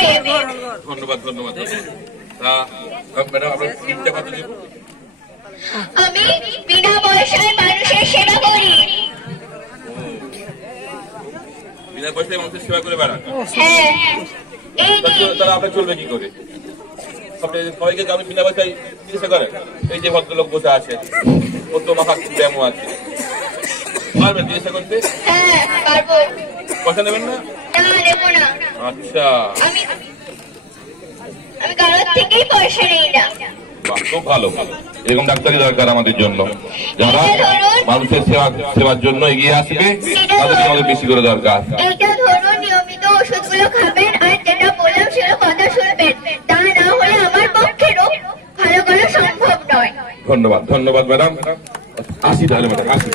পেয়েবে। ধন্যবাদ ধন্যবাদ। ম্যাডাম আপনার ফিজটা কত দেব? আমি বিনা পয়সায় মানুষের সেবা করি। বিনা পয়সায় মানুষের সেবা করে বেড়ান? হ্যাঁ। তাহলে আপনার চলবে কি করে? সবাইকে আমি বিনা পয়সায় চিকিৎসা করেন? এই যে ভদ্রলোক বসে আছে, ওর তো মাথা ব্যায়ামও আছে, পারবেন চিকিৎসা করতে? হ্যাঁ পারবো। পয়সা নেবেন না? না নেবো না। আচ্ছা, আমি কারোর থেকেই পয়সা নেই না। খুব ভালো। এরকম ডাক্তারই দরকার আমাদের জন্য, যারা মানুষের সেবার জন্য এগিয়ে আসবে, তাদেরকে আমাদের বেশি করে দরকার। এইটা ধরুন, নিয়মিত ওষুধগুলো খাবেন আর যেটা বললাম সেটা কথা শুনবেন, তা না হলে আমার পক্ষে রোগ ভালো করা সম্ভব নয়। ধন্যবাদ ধন্যবাদ ম্যাডাম। আসি তাহলে ম্যাডাম, আসি।